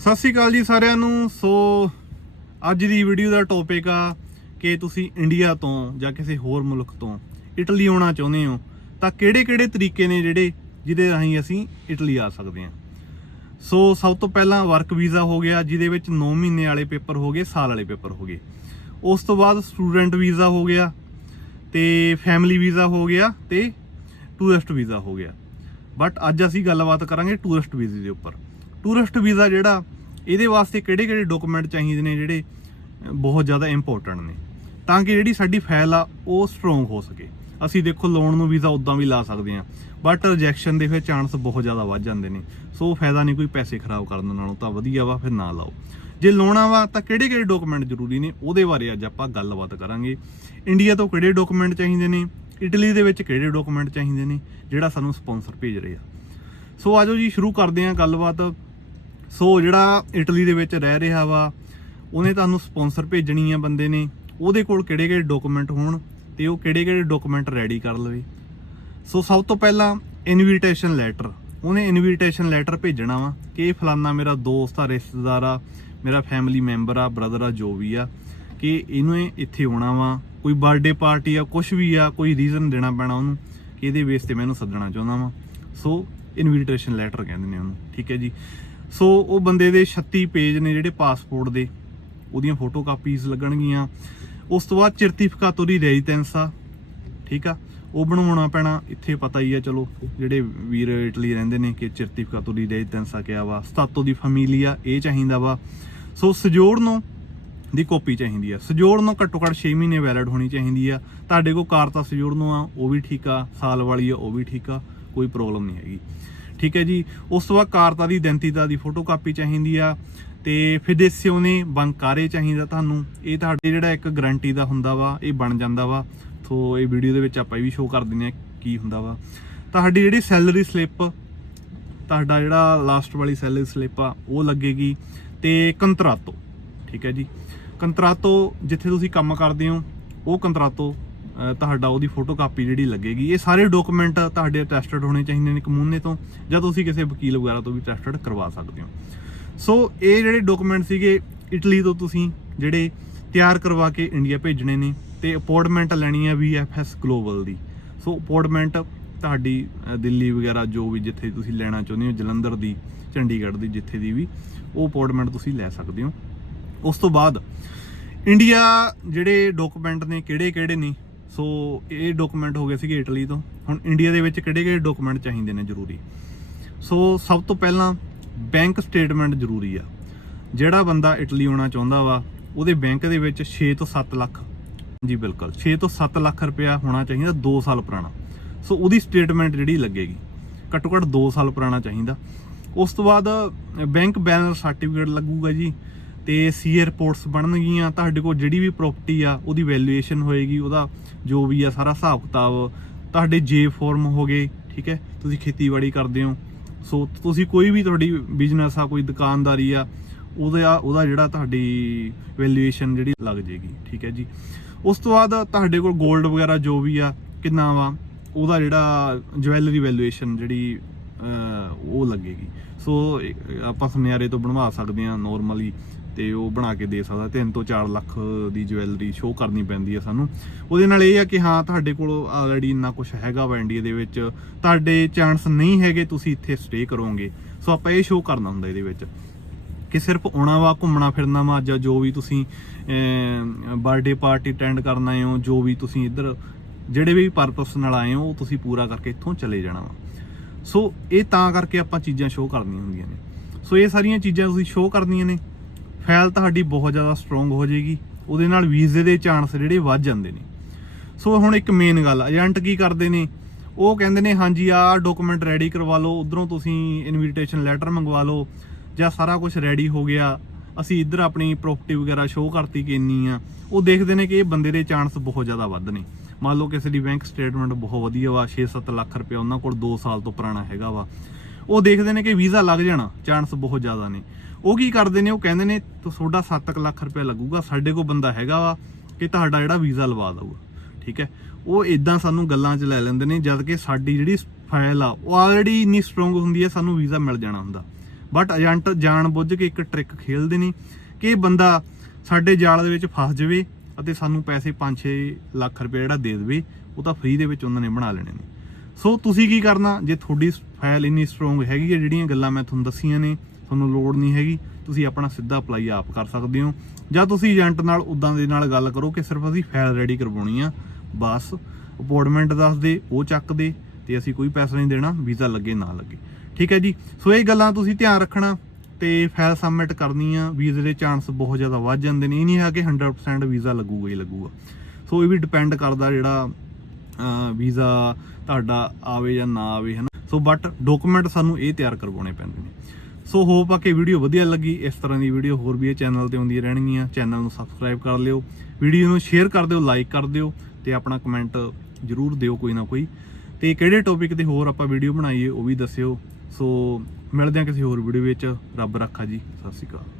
ਸਤਿ ਸ਼੍ਰੀ ਅਕਾਲ ਜੀ ਸਾਰਿਆਂ ਨੂੰ। ਸੋ, ਅੱਜ ਦੀ ਵੀਡੀਓ ਦਾ ਟੌਪਿਕ ਆ ਕਿ ਤੁਸੀਂ ਇੰਡੀਆ ਤੋਂ ਜਾਂ ਕਿਸੇ ਹੋਰ ਮੁਲਕ ਤੋਂ ਇਟਲੀ ਆਉਣਾ ਚਾਹੁੰਦੇ ਹੋ, ਤਾਂ ਕਿਹੜੇ-ਕਿਹੜੇ ਤਰੀਕੇ ਨੇ ਜਿਹੜੇ ਜਿਹਦੇ ਰਾਹੀਂ ਅਸੀਂ ਇਟਲੀ ਆ ਸਕਦੇ ਹਾਂ? ਸੋ, ਸਭ ਤੋਂ ਪਹਿਲਾਂ ਵਰਕ ਵੀਜ਼ਾ ਹੋ ਗਿਆ, ਜਿਹਦੇ ਵਿੱਚ 9 ਮਹੀਨੇ ਵਾਲੇ ਪੇਪਰ ਹੋ ਗਏ, ਸਾਲ ਵਾਲੇ ਪੇਪਰ ਹੋ ਗਏ। ਉਸ ਤੋਂ ਬਾਅਦ ਸਟੂਡੈਂਟ ਵੀਜ਼ਾ ਹੋ ਗਿਆ, ਤੇ ਫੈਮਿਲੀ ਵੀਜ਼ਾ ਹੋ ਗਿਆ, ਤੇ ਟੂਰਿਸਟ ਵੀਜ਼ਾ ਹੋ ਗਿਆ। ਬਟ ਅੱਜ ਅਸੀਂ ਗੱਲਬਾਤ ਕਰਾਂਗੇ ਟੂਰਿਸਟ ਵੀਜ਼ੇ ਦੇ ਉੱਪਰ। ਟੂਰਿਸਟ ਵੀਜ਼ਾ ਜਿਹੜਾ, ਇਹਦੇ ਵਾਸਤੇ ਕਿਹੜੇ-ਕਿਹੜੇ ਡਾਕੂਮੈਂਟ ਚਾਹੀਦੇ ਨੇ ਜਿਹੜੇ ਬਹੁਤ ਜ਼ਿਆਦਾ ਇੰਪੋਰਟੈਂਟ ਨੇ। ਤਾਂ ਕਿ ਜਿਹੜੀ ਸਾਡੀ ਫਾਈਲ ਆ, ਉਹ ਸਟਰੋਂਗ ਹੋ ਸਕੇ। ਅਸੀਂ ਦੇਖੋ ਲੋਨ ਨੂੰ ਵੀਜ਼ਾ ਉਦਾਂ ਵੀ ਲਾ ਸਕਦੇ ਹਾਂ ਬਟ ਰਿਜੈਕਸ਼ਨ ਦੇ ਫਿਰ ਚਾਂਸ ਬਹੁਤ ਜ਼ਿਆਦਾ ਵੱਧ ਜਾਂਦੇ ਨੇ। ਸੋ ਫਾਇਦਾ ਨਹੀਂ ਕੋਈ ਪੈਸੇ ਖਰਾਬ ਕਰਨ ਨਾਲੋਂ, ਤਾਂ ਵਧੀਆ ਵਾ, ਫਿਰ ਨਾ ਲਾਓ। ਜੇ ਲਾਉਣਾ ਵਾ, ਤਾਂ ਕਿਹੜੇ-ਕਿਹੜੇ ਡਾਕੂਮੈਂਟ ਜ਼ਰੂਰੀ ਨੇ, ਉਹਦੇ ਬਾਰੇ ਅੱਜ ਆਪਾਂ ਗੱਲਬਾਤ ਕਰਾਂਗੇ। ਇੰਡੀਆ ਤੋਂ ਕਿਹੜੇ ਡਾਕੂਮੈਂਟ ਚਾਹੀਦੇ ਨੇ ਇਟਲੀ ਦੇ ਵਿੱਚ ਕਿਹੜੇ ਡਾਕੂਮੈਂਟ ਚਾਹੀਦੇ ਨੇ, ਜਿਹੜਾ ਸਾਨੂੰ ਸਪਾਂਸਰ ਭੇਜ ਰਿਹਾ ਸੋ ਆਜੋ ਜੀ, ਸ਼ੁਰੂ ਕਰਦੇ ਹਾਂ ਗੱਲਬਾਤ। ਸੋ ਜਿਹੜਾ ਇਟਲੀ ਦੇ ਵਿੱਚ ਰਹਿ ਰਿਹਾ ਵਾ, ਉਹਨੇ ਤੁਹਾਨੂੰ ਸਪਾਂਸਰ ਭੇਜਣੀ ਆ ਬੰਦੇ ਨੇ। ਉਹਦੇ ਕੋਲ ਕਿਹੜੇ-ਕਿਹੜੇ ਡਾਕੂਮੈਂਟ ਹੋਣ ਤੇ ਉਹ ਕਿਹੜੇ-ਕਿਹੜੇ ਡਾਕੂਮੈਂਟ ਰੈਡੀ ਕਰ ਲਵੇ। ਸੋ ਸਭ ਤੋਂ ਪਹਿਲਾਂ ਇਨਵੀਟੇਸ਼ਨ ਲੈਟਰ ਉਹਨੇ ਇਨਵੀਟੇਸ਼ਨ ਲੈਟਰ ਭੇਜਣਾ ਵਾ ਕਿ ਇਹ ਫਲਾਨਾ ਮੇਰਾ ਦੋਸਤ ਆ, ਰਿਸ਼ਤੇਦਾਰ ਆ, ਮੇਰਾ ਫੈਮਿਲੀ ਮੈਂਬਰ ਆ ਬ੍ਰਦਰ ਆ, ਜੋ ਵੀ ਆ, ਕਿ ਇਹਨੂੰ ਇੱਥੇ ਆਉਣਾ ਵਾ। ਕੋਈ ਬਰਥਡੇ ਪਾਰਟੀ ਆ ਕੁਝ ਵੀ ਆ, ਕੋਈ ਰੀਜ਼ਨ ਦੇਣਾ ਪੈਣਾ ਉਹਨੂੰ ਕਿ ਇਹਦੇ ਬੇਸ ਤੇ ਮੈਂ ਇਹਨੂੰ ਸੱਦਣਾ ਚਾਹੁੰਦਾ ਵਾ। ਸੋ ਇਨਵੀਟੇਸ਼ਨ ਲੈਟਰ ਕਹਿੰਦੇ ਨੇ ਉਹਨੂੰ। ਠੀਕ ਹੈ ਜੀ। ਸੋ ਉਹ ਬੰਦੇ ਦੇ 36 ਪੇਜ ਨੇ ਜਿਹੜੇ ਪਾਸਪੋਰਟ ਦੇ, ਉਹਦੀਆਂ ਫੋਟੋ ਕਾਪੀਜ਼ ਲੱਗਣਗੀਆਂ। ਉਸ ਤੋਂ ਬਾਅਦ ਸਰਟੀਫਿਕਾਤੋ ਦੀ ਰੈਜ਼ੀਡੈਂਸ ਆ, ਠੀਕ ਆ? ਉਹ ਬਣਵਾਉਣਾ ਪੈਣਾ, ਇੱਥੇ ਪਤਾ ਹੀ ਆ, ਚਲੋ, ਜਿਹੜੇ ਵੀਰ ਇਟਲੀ ਰਹਿੰਦੇ ਨੇ ਕਿ ਸਰਟੀਫਿਕਾਤੋ ਦੀ ਰੈਜ਼ੀਡੈਂਸ ਆ ਕਿਆ ਵਾ ਸਟਾਤੋ ਦੀ ਫੈਮਿਲੀਆ ਇਹ ਚਾਹੀਦਾ ਵਾ। ਸੋ ਸਜੋੜ ਨੂੰ ਦੀ ਕਾਪੀ ਚਾਹੀਦੀ ਆ। ਸਜੋੜ ਨੂੰ ਘੱਟੋ ਘੱਟ 6 ਮਹੀਨੇ ਵੈਲਿਡ ਹੋਣੀ ਚਾਹੀਦੀ ਆ। ਤੁਹਾਡੇ ਕੋਲ ਕਾਰ ਤਾਂ ਸਜੋੜ ਨੂੰ ਆ, ਉਹ ਵੀ ਠੀਕ ਆ, ਸਾਲ ਵਾਲੀ ਆ, ਉਹ ਵੀ ਠੀਕ ਆ, ਕੋਈ ਪ੍ਰੋਬਲਮ ਨਹੀਂ ਹੈਗੀ। ਠੀਕ ਹੈ ਜੀ। ਉਸ ਤੋਂ ਬਾਅਦ ਕਾਰਤਾ ਦੀ ਇਡੈਂਟੀਤਾ ਦੀ ਫੋਟੋ ਕਾਪੀ ਚਾਹੀਦੀ ਆ। ਤੇ ਫਿਡੇਸਿਓਨੇ ਬੰਕਾਰੇ ਚਾਹੀਦਾ ਤੁਹਾਨੂੰ। ਇਹ ਤੁਹਾਡੇ ਜਿਹੜਾ ਇੱਕ ਗਾਰੰਟੀ ਦਾ ਹੁੰਦਾ ਵਾ, ਇਹ ਬਣ ਜਾਂਦਾ ਵਾ। ਸੋ ਇਹ ਵੀਡੀਓ ਦੇ ਵਿੱਚ ਆਪਾਂ ਇਹ ਵੀ ਸ਼ੋਅ ਕਰ ਦਿੰਦੇ ਆ ਕੀ ਹੁੰਦਾ ਵਾ। ਤੁਹਾਡੀ ਜਿਹੜੀ ਸੈਲਰੀ ਸਲਿੱਪ ਤੁਹਾਡਾ ਜਿਹੜਾ ਲਾਸਟ ਵਾਲੀ ਸੈਲਰੀ ਸਲਿੱਪ ਆ, ਉਹ ਲੱਗੇਗੀ ਤੇ ਕੰਤਰਾਤੋ, ਠੀਕ ਹੈ ਜੀ। ਕੰਤਰਾਤੋ, ਜਿੱਥੇ ਤੁਸੀਂ ਕੰਮ ਕਰਦੇ ਹੋ, ਉਹ ਕੰਤਰਾਤੋ ਤੁਹਾਡਾ ਉਹਦੀ ਫੋਟੋ ਕਾਪੀ ਜਿਹੜੀ ਲੱਗੇਗੀ, ਇਹ ਸਾਰੇ ਡਾਕੂਮੈਂਟ ਤੁਹਾਡੇ ਅਟੈਸਟਡ ਹੋਣੇ ਚਾਹੀਦੇ ਨੇ ਕਮੂਨੇ ਤੋਂ, ਜਾਂ ਤੁਸੀਂ ਕਿਸੇ ਵਕੀਲ ਵਗੈਰਾ ਤੋਂ ਵੀ ਅਟੈਸਟਡ ਕਰਵਾ ਸਕਦੇ ਹੋ। ਸੋ ਇਹ ਜਿਹੜੇ ਡਾਕੂਮੈਂਟ ਸੀਗੇ ਇਟਲੀ ਤੋਂ ਤੁਸੀਂ ਜਿਹੜੇ ਤਿਆਰ ਕਰਵਾ ਕੇ ਇੰਡੀਆ ਭੇਜਣੇ ਨੇ, ਤੇ ਅਪਾਇੰਟਮੈਂਟ ਲੈਣੀ ਹੈ VFS ਗਲੋਬਲ ਦੀ। ਸੋ ਅਪਾਇੰਟਮੈਂਟ ਤੁਹਾਡੀ ਦਿੱਲੀ ਵਗੈਰਾ ਜੋ ਵੀ ਜਿੱਥੇ ਤੁਸੀਂ ਲੈਣਾ ਚਾਹੁੰਦੇ ਹੋ, ਜਲੰਧਰ ਦੀ, ਚੰਡੀਗੜ੍ਹ ਦੀ ਜਿੱਥੇ ਦੀ ਵੀ, ਉਹ ਅਪਾਇੰਟਮੈਂਟ ਤੁਸੀਂ ਲੈ ਸਕਦੇ ਹੋ। ਉਸ ਤੋਂ ਬਾਅਦ ਇੰਡੀਆ ਜਿਹੜੇ ਡਾਕੂਮੈਂਟ ਨੇ ਕਿਹੜੇ ਕਿਹੜੇ ਨੇ? ਸੋ ਇਹ ਡਾਕੂਮੈਂਟ ਹੋ ਗਏ ਸੀਗੇ ਇਟਲੀ ਤੋਂ। ਹੁਣ ਇੰਡੀਆ ਦੇ ਵਿੱਚ ਕਿਹੜੇ ਕਿਹੜੇ ਡਾਕੂਮੈਂਟ ਚਾਹੀਦੇ ਨੇ ਜ਼ਰੂਰੀ? ਸੋ ਸਭ ਤੋਂ ਪਹਿਲਾਂ ਬੈਂਕ ਸਟੇਟਮੈਂਟ ਜ਼ਰੂਰੀ ਆ। ਜਿਹੜਾ ਬੰਦਾ ਇਟਲੀ ਆਉਣਾ ਚਾਹੁੰਦਾ ਵਾ, ਉਹਦੇ ਬੈਂਕ ਦੇ ਵਿੱਚ 6 ਤੋਂ 7 ਲੱਖ। ਜੀ ਬਿਲਕੁਲ। 6 ਤੋਂ 7 ਲੱਖ ਰੁਪਇਆ ਹੋਣਾ ਚਾਹੀਦਾ 2 ਸਾਲ ਪੁਰਾਣਾ। ਸੋ ਉਹਦੀ ਸਟੇਟਮੈਂਟ ਜਿਹੜੀ ਲੱਗੇਗੀ, ਘੱਟੋ ਘੱਟ 2 ਸਾਲ ਪੁਰਾਣਾ ਚਾਹੀਦਾ। ਉਸ ਤੋਂ ਬਾਅਦ ਬੈਂਕ ਬੈਲੈਂਸ ਸਰਟੀਫਿਕੇਟ ਲੱਗੂਗਾ ਜੀ, ਤੇ ਸੀ ਰਿਪੋਰਟਸ ਬਣਨਗੀਆਂ। ਤੁਹਾਡੇ ਕੋਲ ਜਿਹੜੀ ਵੀ ਪ੍ਰਾਪਰਟੀ ਆ, ਉਹਦੀ ਵੈਲਿਊਏਸ਼ਨ ਹੋਏਗੀ, ਉਹਦਾ ਜੋ ਵੀ ਆ, ਸਾਰਾ ਹਿਸਾਬ ਕਿਤਾਬ, ਤੁਹਾਡੇ ਜੇ ਫਾਰਮ ਹੋ ਗਏ, ਠੀਕ ਹੈ? ਤੁਸੀਂ ਖੇਤੀਬਾੜੀ ਕਰਦੇ ਹੋ। ਸੋ ਤੁਸੀਂ ਕੋਈ ਵੀ ਤੁਹਾਡੀ ਬਿਜ਼ਨਸ ਆ, ਕੋਈ ਦੁਕਾਨਦਾਰੀ ਆ, ਉਹਦਾ ਉਹਦਾ ਜਿਹੜਾ ਤੁਹਾਡੀ ਵੈਲਿਊਏਸ਼ਨ ਜਿਹੜੀ ਲੱਗ ਜੇਗੀ ਠੀਕ ਹੈ ਜੀ? ਉਸ ਤੋਂ ਬਾਅਦ ਤੁਹਾਡੇ ਕੋਲ 골ਡ ਵਗੈਰਾ ਜੋ ਵੀ ਆ, ਕਿੰਨਾ ਵਾ, ਉਹਦਾ ਜਿਹੜਾ ਜਵੈਲਰੀ ਵੈਲਿਊਏਸ਼ਨ ਜਿਹੜੀ ਉਹ ਲੱਗੇਗੀ। ਸੋ ਆਪਾਂ ਸੁਨਿਆਰੇ ਤੋਂ ਬਣਵਾ ਸਕਦੇ ਆ ਨਾਰਮਲੀ ਤੇ ਉਹ ਬਣਾ ਕੇ ਦੇ ਸਕਦਾ। 3 ਤੋਂ 4 ਲੱਖ ਦੀ ਜਵੈਲਰੀ ਸ਼ੋਅ ਕਰਨੀ ਪੈਂਦੀ ਹੈ ਸਾਨੂੰ। ਉਹਦੇ ਨਾਲ ਇਹ ਆ ਕਿ ਹਾਂ, ਤੁਹਾਡੇ ਕੋਲ ਆਲਰੇਡੀ ਇੰਨਾ ਕੁਝ ਹੈਗਾ ਵਾ ਇੰਡੀਆ ਦੇ ਵਿੱਚ। ਤੁਹਾਡੇ ਚਾਂਸ ਨਹੀਂ ਹੈਗੇ, ਤੁਸੀਂ ਇੱਥੇ ਸਟੇ ਕਰੋਗੇ। ਸੋ ਆਪਾਂ ਇਹ ਸ਼ੋਅ ਕਰਨਾ ਹੁੰਦਾ ਇਹਦੇ ਵਿੱਚ। ਕਿ ਸਿਰਫ ਆਉਣਾ ਵਾ, ਘੁੰਮਣਾ ਫਿਰਨਾ ਵਾ, ਜਾਂ ਜੋ ਵੀ ਤੁਸੀਂ ਬਰਥਡੇ ਪਾਰਟੀ ਅਟੈਂਡ ਕਰਨਾ ਆਏ ਹੋ, ਜੋ ਵੀ ਤੁਸੀਂ ਇੱਧਰ, ਜਿਹੜੇ ਵੀ ਪਰਪਸ ਨਾਲ ਆਏ ਹੋ, ਉਹ ਤੁਸੀਂ ਪੂਰਾ ਕਰਕੇ ਇੱਥੋਂ ਚਲੇ ਜਾਣਾ ਵਾ। ਸੋ ਇਹ ਤਾਂ ਕਰਕੇ ਆਪਾਂ ਚੀਜ਼ਾਂ ਸ਼ੋਅ ਕਰਨੀਆਂ ਹੁੰਦੀਆਂ ਨੇ। ਸੋ ਇਹ ਸਾਰੀਆਂ ਚੀਜ਼ਾਂ ਤੁਸੀਂ ਸ਼ੋਅ ਕਰਨੀਆਂ ਨੇ। ਫੈਲ ਤੁਹਾਡੀ ਬਹੁਤ ਜ਼ਿਆਦਾ ਸਟਰੋਂਗ ਹੋ ਜਾਏਗੀ। ਉਹਦੇ ਨਾਲ ਵੀਜ਼ੇ ਦੇ ਚਾਂਸ ਜਿਹੜੇ ਵੱਧ ਜਾਂਦੇ ਨੇ। ਸੋ ਹੁਣ ਇੱਕ ਮੇਨ ਗੱਲ ਏਜੰਟ ਕੀ ਕਰਦੇ ਨੇ? ਉਹ ਕਹਿੰਦੇ ਨੇ, ਹਾਂਜੀ, ਆਹ ਡਾਕੂਮੈਂਟ ਰੈਡੀ ਕਰਵਾ ਲਓ, ਉਧਰੋਂ ਤੁਸੀਂ ਇਨਵੀਟੇਸ਼ਨ ਲੈਟਰ ਮੰਗਵਾ ਲਓ, ਜਾਂ ਸਾਰਾ ਕੁਝ ਰੈਡੀ ਹੋ ਗਿਆ, ਅਸੀਂ ਇੱਧਰ ਆਪਣੀ ਪ੍ਰੋਪਰਟੀ ਵਗੈਰਾ ਸ਼ੋਅ ਕਰਤੀ ਕਿ ਇੰਨੀ ਆ। ਉਹ ਦੇਖਦੇ ਨੇ ਕਿ ਇਹ ਬੰਦੇ ਦੇ ਚਾਂਸ ਬਹੁਤ ਜ਼ਿਆਦਾ ਵੱਧ ਨੇ। ਮੰਨ ਲਓ ਕਿਸੇ ਦੀ ਬੈਂਕ ਸਟੇਟਮੈਂਟ ਬਹੁਤ ਵਧੀਆ ਵਾ 6-7 ਲੱਖ ਰੁਪਏ ਉਹਨਾਂ ਕੋਲ 2 ਸਾਲ ਤੋਂ ਪੁਰਾਣਾ ਹੈਗਾ ਵਾ। ਉਹ ਦੇਖਦੇ ਨੇ ਕਿ ਵੀਜ਼ਾ ਲੱਗ ਜਾਣਾ, ਚਾਂਸ ਬਹੁਤ ਜ਼ਿਆਦਾ ਨੇ। ਉਹ ਕੀ ਕਰਦੇ ਨੇ, ਉਹ ਕਹਿੰਦੇ ਨੇ ਤੁਹਾਡਾ 7 ਲੱਖ ਰੁਪਏ ਲੱਗੂਗਾ, ਸਾਡੇ ਕੋਲ ਬੰਦਾ ਹੈਗਾ ਵਾ ਕਿ ਤੁਹਾਡਾ ਜਿਹੜਾ ਵੀਜ਼ਾ ਲਵਾ ਦਊਗਾ, ਠੀਕ ਹੈ? ਉਹ ਇਦਾਂ ਸਾਨੂੰ ਗੱਲਾਂ 'ਚ ਲੈ ਲੈਂਦੇ ਨੇ, ਜਦ ਕਿ ਸਾਡੀ ਜਿਹੜੀ ਫਾਈਲ ਆ, ਉਹ ਆਲਰੇਡੀ ਇੰਨੀ ਸਟਰੋਂਗ ਹੁੰਦੀ ਹੈ, ਸਾਨੂੰ ਵੀਜ਼ਾ ਮਿਲ ਜਾਣਾ ਹੁੰਦਾ। ਬਟ ਏਜੰਟ ਜਾਣ ਬੁੱਝ ਕੇ ਇੱਕ ਟ੍ਰਿਕ ਖੇਲਦੇ ਨੇ, ਕਿ ਇਹ ਬੰਦਾ ਸਾਡੇ ਜਾਲ ਦੇ ਵਿੱਚ ਫਸ ਜਾਵੇ ਅਤੇ ਸਾਨੂੰ ਪੈਸੇ 5-6 ਲੱਖ ਰੁਪਏ ਜਿਹੜਾ ਦੇ ਦੇਵੇ, ਉਹ ਤਾਂ ਫ੍ਰੀ ਦੇ ਵਿੱਚ ਉਹਨਾਂ ਨੇ ਬਣਾ ਲੈਣੇ ਨੇ। ਸੋ ਤੁਸੀਂ ਕੀ ਕਰਨਾ, ਜੇ ਤੁਹਾਡੀ ਫਾਈਲ ਇੰਨੀ ਸਟਰੋਂਗ ਹੈਗੀ ਹੈ, ਜਿਹੜੀਆਂ ਗੱਲਾਂ ਮੈਂ ਤੁਹਾਨੂੰ ਦੱਸੀਆਂ ਨੇ ਤੁਹਾਨੂੰ ਲੋੜ ਨਹੀਂ ਹੈਗੀ, ਤੁਸੀਂ ਆਪਣਾ ਸਿੱਧਾ ਅਪਲਾਈ ਆਪ ਕਰ ਸਕਦੇ ਹੋ। ਜਾਂ ਤੁਸੀਂ ਏਜੰਟ ਨਾਲ ਉਦਾਂ ਦੇ ਨਾਲ ਗੱਲ ਕਰੋ ਕਿ ਸਿਰਫ ਅਸੀਂ ਫਾਈਲ ਰੈਡੀ ਕਰਵਾਉਣੀ ਆ, ਬਸ। ਅਪਾਇੰਟਮੈਂਟ ਦੱਸ ਦੇ, ਉਹ ਚੱਕ ਦੇ, ਤੇ ਅਸੀਂ ਕੋਈ ਪੈਸਾ ਨਹੀਂ ਦੇਣਾ, ਵੀਜ਼ਾ ਲੱਗੇ, ਨਾ ਲੱਗੇ। ਠੀਕ ਹੈ ਜੀ? ਸੋ ਇਹ ਗੱਲਾਂ ਤੁਸੀਂ ਧਿਆਨ ਰੱਖਣਾ, ਤੇ ਫਾਈਲ ਸਬਮਿਟ ਕਰਨੀ ਆ, ਵੀਜ਼ੇ ਦੇ ਚਾਂਸ ਬਹੁਤ ਜ਼ਿਆਦਾ ਵੱਧ ਜਾਂਦੇ ਨੇ। ਇਹ ਨਹੀਂ ਹੈ ਕਿ 100% ਵੀਜ਼ਾ ਲੱਗੂਗਾ ਹੀ ਲੱਗੂਗਾ। ਸੋ ਇਹ ਵੀ ਡਿਪੈਂਡ ਕਰਦਾ ਜਿਹੜਾ ਵੀਜ਼ਾ ਤੁਹਾਡਾ ਆਵੇ ਜਾਂ ਨਾ ਆਵੇ, ਹਨਾ? ਸੋ ਬਟ ਡਾਕੂਮੈਂਟ ਸਾਨੂੰ ਇਹ ਤਿਆਰ ਕਰਵਾਉਣੇ ਪੈਂਦੇ ਨੇ। ਸੋ ਹੋਪ ਆ ਕਿ ਵੀਡੀਓ ਵਧੀਆ ਲੱਗੀ ਇਸ ਤਰ੍ਹਾਂ ਦੀ ਵੀਡੀਓ ਹੋਰ ਵੀ ਇਹ ਚੈਨਲ ਤੇ ਆਉਂਦੀਆਂ ਰਹਿਣਗੀਆਂ ਚੈਨਲ ਨੂੰ ਸਬਸਕ੍ਰਾਈਬ ਕਰ ਲਿਓ ਵੀਡੀਓ ਨੂੰ ਸ਼ੇਅਰ ਕਰ ਦਿਓ ਲਾਈਕ ਕਰ ਦਿਓ ਤੇ ਆਪਣਾ ਕਮੈਂਟ ਜਰੂਰ ਦਿਓ ਕੋਈ ਨਾ ਕੋਈ ਤੇ ਕਿਹੜੇ ਟੌਪਿਕ ਤੇ ਹੋਰ ਆਪਾਂ ਵੀਡੀਓ ਬਣਾਈਏ ਉਹ ਵੀ ਦੱਸਿਓ ਸੋ ਮਿਲਦੇ ਹਾਂ ਕਿਸੇ ਹੋਰ ਵੀਡੀਓ ਵਿੱਚ ਰੱਬ ਰੱਖਾ ਜੀ ਸਤਿ ਸ਼੍ਰੀ ਅਕਾਲ